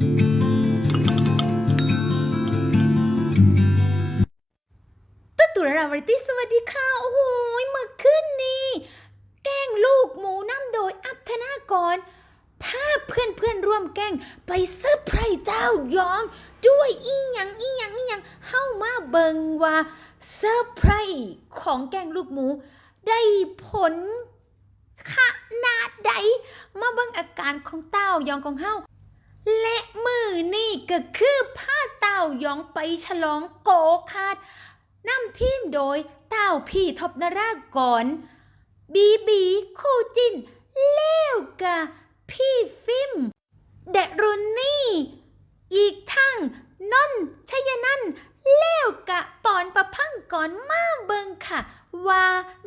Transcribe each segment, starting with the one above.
ตุ๊ตุราวริตี้สวัสดีค่ะ โอ้โหมื่อคืนนี้แกงลูกหมูน้ำโดยอัพธนากรพาเพื่อนเพื่อนร่วมแกงไปเซอร์ไพรส์เจ้ายอง ด้วยอีหยังอีหยังอีหยังเฮ้ามาเบิงว่าเซอร์ไพรส์ของแกงลูกหมู ได้ผลขนาดใดมาเบิ่งอาการของเต้ายองของเฮา และมือนี่ก็คือพาเต้ายองไปฉลองโกคาดนำทีมโดยเต้าพี่ท็อปนารากรบีบีคู่จินเลี้วกะพี่ฟิมเดรุนนี่ อีกทั้งนนท์ชยนันท์เลี้วกะปอนประพังก่อนมาเบิงค่ะ ว่า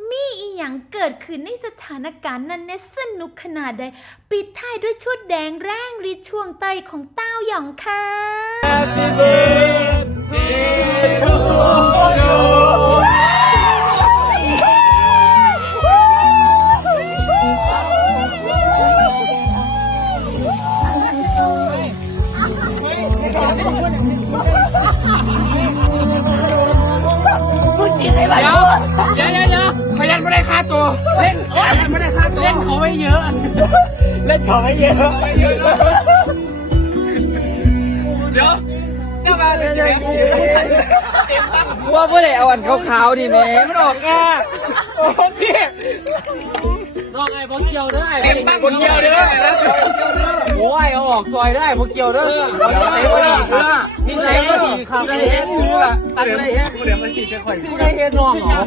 มีอีหยังเกิดขึ้นในสถานการณ์นั้นเนสนุกขนาดใด ปิดท้ายด้วยชุดแดงแรงริช่วงไตของเต้าหยองค่ะ Happy birthday to you. เดี๋ยว เดี๋ยวเดี๋ยวขยันไม่ได้ค่าตัวเล่นขยันไม่ได้ค่าตัวเล่นเขาไม่เยอะ เล่นของไม่เยอะไม่เยอะเดี๋ยวก็มาเดี๋ยวเดี๋ยวว่าเมื่อไหร่เอาอันขาวๆนี่แหม่มันออกง่ายโอ้พี่นอกไอ้พวกเกี่ยวเด้อเต็มบ้างคนเดียวเด้อโอ้ยเอาออกซอยได้พวกเกี่ยวเด้อนี่ใส่ก็ดีครับนี่ใส่ก็ ดีครับเฮ็ดคือละตัดได้เฮ็ดเดี๋ยวมันฉีดจะข่อยผู้ได้เฮ็ดน้องเหรอ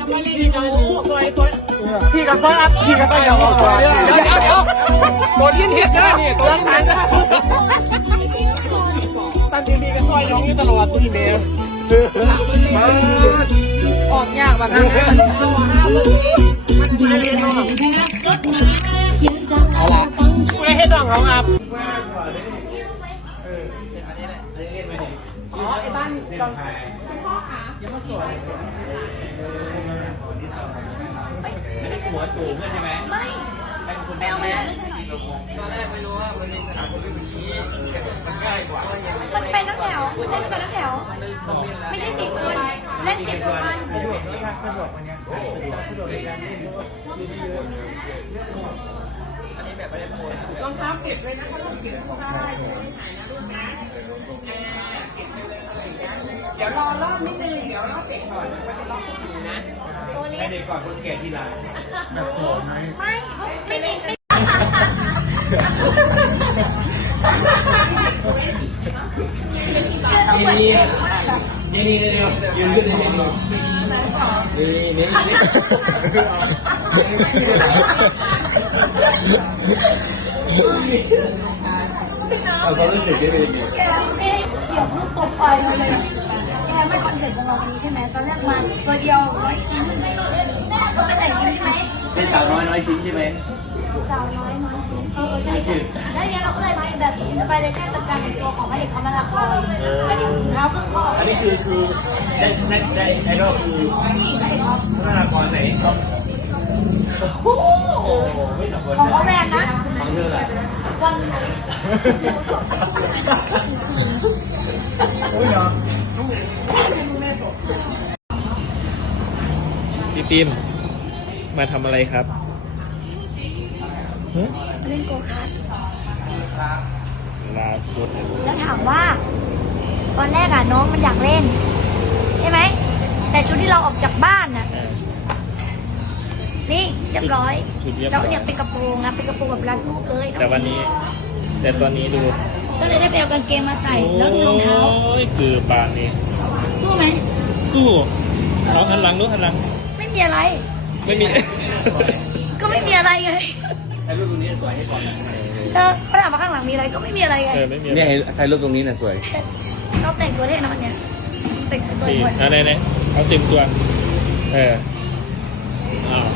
พี่กับต้อยอัพพี่กับต้อยอย่าออกก่อนเดี๋ยวเดี๋ยวเดี๋ยวโดนยินเห็ดนะนี่ตัวทานนะตั้งทีมีกับต้อยน้องนี่ตลอดพี่เมย์ออกยากบางครั้งไม่ให้ต้องร้องอัพ ไอ้บ้านตอนคุณพ่อคะยังไม่สวยไม่ได้หัวจูบใช่ไหมไม่ไปกับคุแมวไหมตอนแรกไม่รู้ว่ามันมีสนานที่แบบนี้มันง่ายกว่ามันเป็นนักแถวคุเล่นเป็นนักแถวไม่ใช่สี่คนเล่นสี่คนสะดวกสะดวกวันนี้สะดวกใะเนี่ได้โรองเท้าเก็บด้วยนะคะต้องเก็บใช่ถ่ายนะรูปนะ เดี๋ยวรอรอบนิดนึงเดี๋ยวรอบเก็บก่อนมันจะรอบผู้หญิงนะตัวเล็กเด็กก่อนคนแก่ทีหลังแบบโสดไหมไม่ไม่มีไม่นี่นี่นี่นี่เดียวยืนขึ้นเลยนี่นี่ เอาความรู้สึกได้เป็นยังไงแกไม่เกี่ยวพูดตกไปเลยแกไม่คอนเซ็ปต์ของเราวันนี้ใช่ไหมตอนแรกมาตัวเดียวร้อยชิ้นก็ไปใส่กินไหมเป็นสาวน้อยน้อยชิ้นใช่ไหมสาวน้อยน้อยชิ้นเออใช่ใช่แล้วเนี่ยเราก็เลยมาแบบนี้ไปเลยแค่จัดการตัวของพระเอกเขามาละครก็เดี๋ยวถุงเท้าเครื่องข้ออันนี้คือคือได้ได้ได้ไอดอลคือผู้หญิงพระเอกเขาพระนากรไหนก็โอ้โหไม่ธรรมของเขาแรงนะของเธออะ ไรวันพี่ฟิล์มมาทำอะไรครับเล่นโกคาร์ทลาสุดแล้วถามว่า ตอนแรกอะน้องมันอยากเล่น ใช่ไหม แต่ชุดที่เราออกจากบ้านน่ะ นี่เรียบร้อยชุดเรียบร้แล้วอยเนี่ยเป็นกระโปรงนะเป็นกระโปรงแบบรัดรูปเลยแต่วันนี้ แต่ตอนนี้ดูก็เลยได้ไปเอากางเกงมาใส่ แล้วดูรองเท้า โอ้ยคือบานนี้สู้ไหม สู้เอาหันหลังดูหันหลัง ไม่มีอะไร ไม่มี ก็ไม่มีอะไรไงไอ้รูปตรงนี้สวยให้ก่อนเธอเขาถามมาข้างหลังมีอะไรก็ไม่มีอะไรไงเออไม่มีอะไรเนี่ยถ่ายรูปตรงนี้น่ะสวย แต่เราแต่งตัวเท่นะวันเนี้ยแต่งตัวนี่คนอะไรเนี่ยเอาเต็มตัว เอออ้าว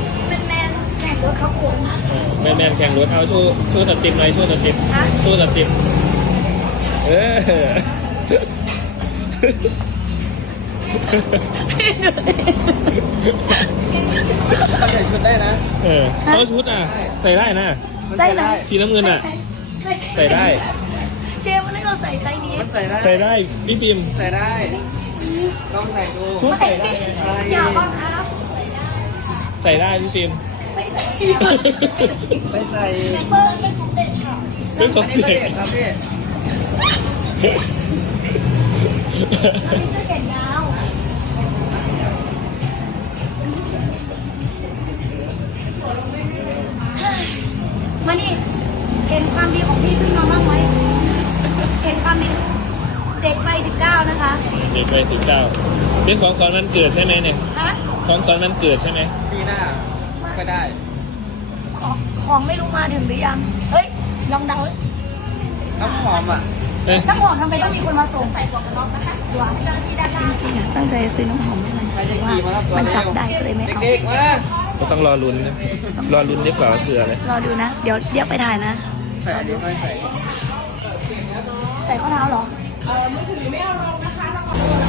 รถเขาโกงเออแมนแมนแข่งรถเอาสู้สู้สติมหน่อยสู้สติมฮะสู้สติมเออใส่ชุดได้นะเออเอาชุดอะ ใส่ได้นะได้ไหมสีน้ำเงินอะ ใส่ได้เกมมันให้เราใส่ไซส์นี้ใส่ได้ใส่ได้พี่ฟิล์มใส่ได้ลองใส่ดูชุดใส่ได้อย่าบังคับใส่ได้พี่ฟิล์ม ไม่ใส่ไม่ใส่เบอร์เป็นของเด็กค่ะเป็นของเด็กครับพี่เสื้อแขนยาวมานี่เห็นความดีของพี่ขึ้นมาบ้างไหมเห็นความดีเด็กวัย19นะคะ เด็กไปถึงเก้าเป็นของตอนนั้นเกิดใช่ไหมเนี่ยฮะของตอนนั้นเกิดใช่ไหมปีหน้า ก็ได้ ของของไม่รู้มาถึงหรือยัง เฮ้ย ลองเดาเฮ้ยน้ำหอมอะเอ้ยน้ำหอมทำไมต้องมีคนมาส่งใส่กล่องกันน็อกนะคะหวานให้เจ้าหน้าที่ด้านหน้าจริงๆตั้งใจซื้อน้ำหอมไม่เลยใครจะขี่มารับตัวมันเร็จับวได้ก็เลยไม่เอาเด็กๆมาก็ต้องรอลุ้นนะรอลุ้นดีกว่าว่าคืออะไรรอดูนะ เดี๋ยวเรียกไปถ่ายนะ ใส่อันนี้ไม่ใส่ใส่ข้อเท้าเหรอ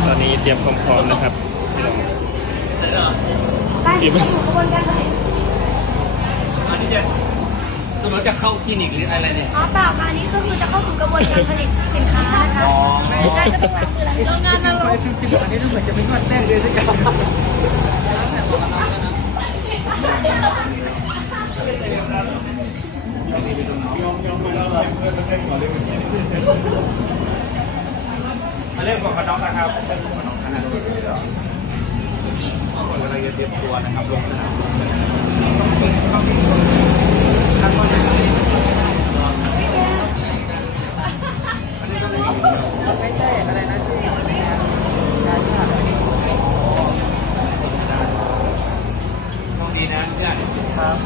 ตอนนี้เตรียมความพร้อมนะครับไปดีไหมอยู่กระบวนการผลิตอันนี้ จะสมมติจะเข้าคลินิกหรืออะไรเนี่ย อ๋อเปล่าค่ะอันนี้ก็คือจะเข้าสู่กระบวนการผลิตสินค้านะคะอ๋อการจะต้องล้างคืออะไรโรงงานนรไปกซิมซิมอันนี้ดูเหมือนจะเป็นนวดแป้งเลยสักอย่างมาเริ่มก่อนกับน้องนะครับเริ่มก่อนกับน้องขนาดนี้เลยเหรอเอาก่อนเวลาจะเตรียมตัวนะครับลงสนาม เอนครับ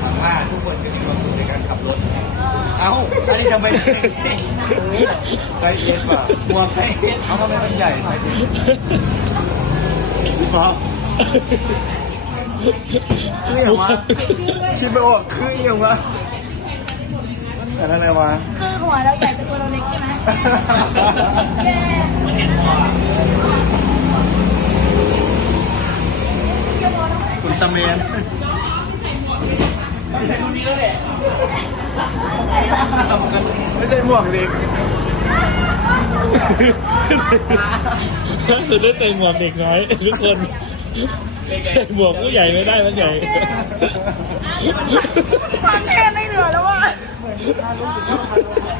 หวังว่าทุกคนจะมีความสุขในการขับรถเอ้าอันนี้ทำไมไซส์เอสป่ะหมวกไซส์เอสเอาทำไมมันใหญ่ไซส์เอสเพราะ คืออย่างวะคิดไม่ออกคืออย่างวะแต่นั่นไงวะคือหัวเราใหญ่แต่ตัวเราเล็กใช่ไหมแกมันเห็นหัวคุณตาเมนไม่ใช่รุ่นนี้แล้วแหละไม่ใช่หมวกเด็กคือได้ใส่หมวกเด็กน้อยทุกคน ใส่หมวกผู้ใหญ่ไม่ได้มันใหญ่ความเท่ไม่เหลือแล้วว่ะ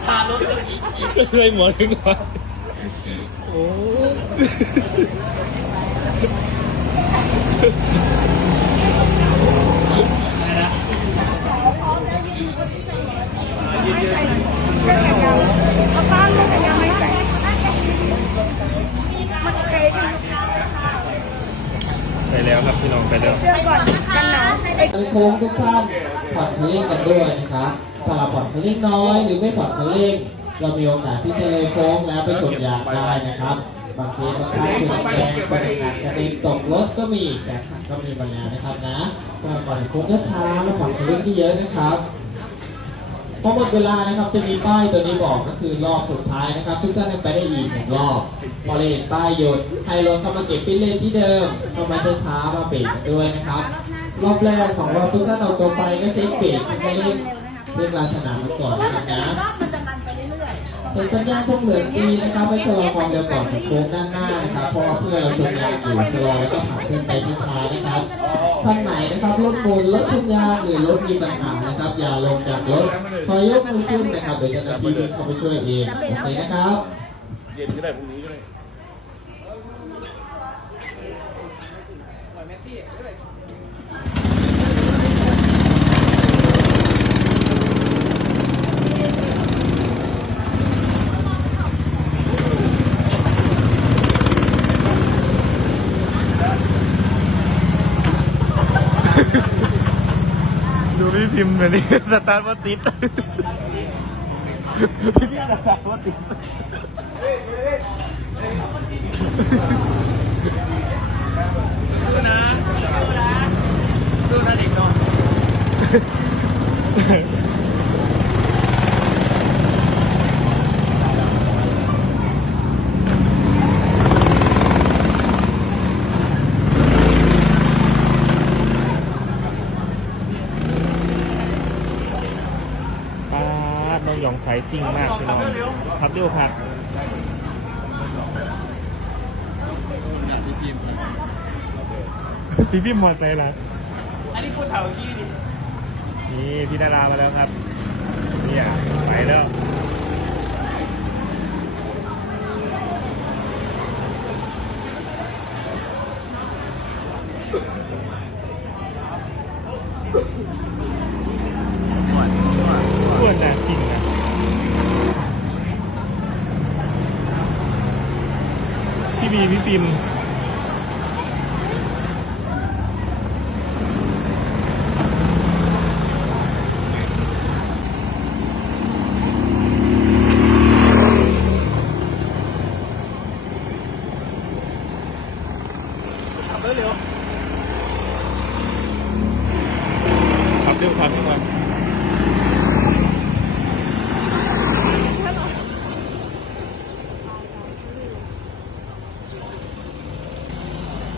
พารถเลยหมวกเด็กน้อยโอ้เอาป้าลูกแต่ยังไม่ใส่มันโอเคใช่ไหม ไป แล้วครับพี่น้องไปแล้วเสื้อก่อนกันหนาวโค้งทุกท่านผ่อนคันเร่งกันด้วยนะครับถ้าเราผ่อนคันเร่งน้อยหรือไม่ผ่อนคันเร่งเรามีโอกาสที่จะเลยโค้งแล้วไปกดยางได้นะครับ บางทีบางท่านถูกแดงกระดิ่งกระดิ่งตกรถก็มีแต่ก็มีมาแล้วนะครับนะก็ผ่อนโค้งช้าๆแล้วผ่อนคันเร่งที่เยอะนะครับ พอหมดเวลานะครับจะมีป้ายตัวนี้บอกก็คือรอบสุดท้ายนะครับ ทุกท่านยังไปได้อีกหนึ่งรอบ พอเราเห็นป้ายหยุดให้รถเข้ามาเก็บปิ้นเลนที่เดิมเข้ามาช้าๆมาเบรกด้วยนะครับ รอบแรกของเราทุกท่านเอาตัวไปก็เช็คเบรกไม่เล่นเล่นลานสนามก่อนนะครับนะรอบมันจะมันไปเรื่อยเห็นสัญญาณธงเหลืองดีนะครับให้ชะลอความเร็วก่อนโค้งด้านหน้านะครับเพราะว่าเพื่อนเราชนยางอยู่ชะลอแล้วก็ผ่านเพื่อนไปที่ช้านะครับ ท่านไหนนะครับรถมูลรถชนยางหรือรถมีปัญหานะครับ อย่าลงจากรถพอยกมือขึ้นนะครับเดี๋ยวเจ้าหน้าที่วิ่งเข้าไปช่วยเองโอเคนะครับเย็นก็ได้พรุ่งนี้ก็ได้ พิมพ์แบบนี้สตาร์ทว่าติดพี่พิมพ์สตาร์ทว่าติดสู้นะสู้น้องหยอง สายซิ่งมากพี่น้องร็วครับพี่พิมพ์หมดเลยละอันนี้พูดเถ่าขี้ดินี่พี่ดารามาแล้วครับเนี่ยไปแล้วอ้วนนะจริงนะ พี่บีพี่ปิม ขับเร็วครับทุกคน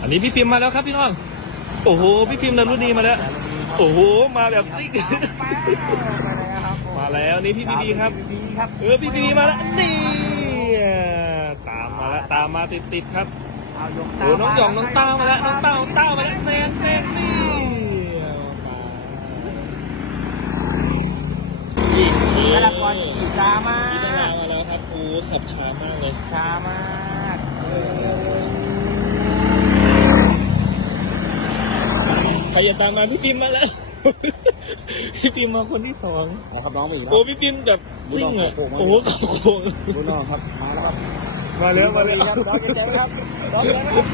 อั นนี้พี่ฟิล์มมาแล้วครับพี่น้อง โอ้โห พี่ฟิล์มดารุณีมาแล้ว โอ้โห มาแบบซิกมาแล้วนี่พี่บีบีครับ เออพี่บีบีมาแล้วนี่ตามมาแล้วตามมาติดติดๆครับโอ้น้องหยองน้องเต้ามาแล้วน้องเต้าน้องเต้ามาแล้วแนนแนนนี่นี่กระกรขี่ช้ามากพี่ดามาแล้วครับโอ้ขับช้ามากเลยช้ามาก ใครจะตามมาพี่ปิมมาแล้ว พี่ปิมมาคนที่สองนะครับน้องมีอีกโอ้พี่ปิมแบบซิ่งอะโอ้โหขับโค้งดูน้องครับมาแล้วครับมาแล้วมาแล้วครับน้องเจ๊ครับน้องเจ๊ครับ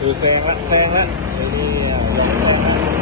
ดูแซงละแซงละนี่อะยอมแล้วนะ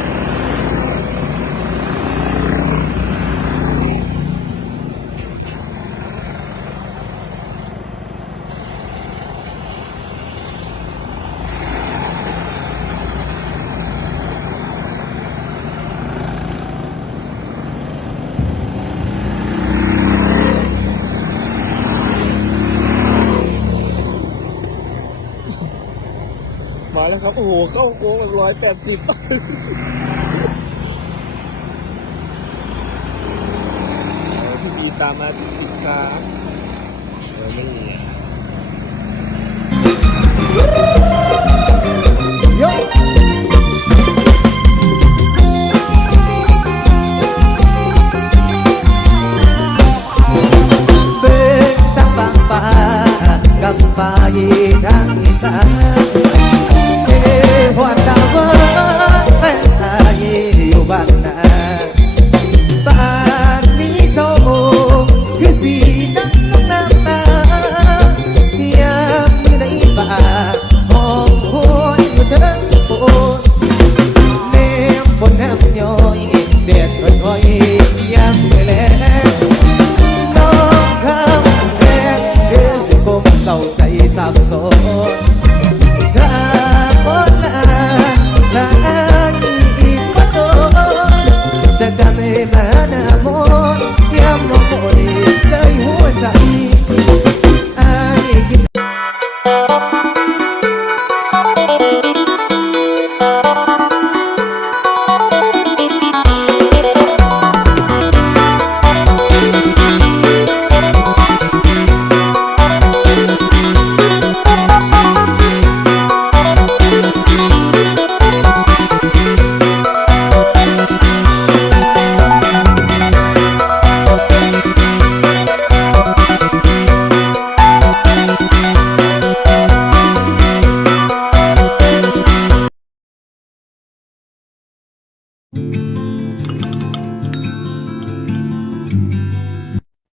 อยแล้วครับ โอ้โห เข้าโค้งร้อยแปดสิบพี่บีตามมาติดช้าเออนี่เ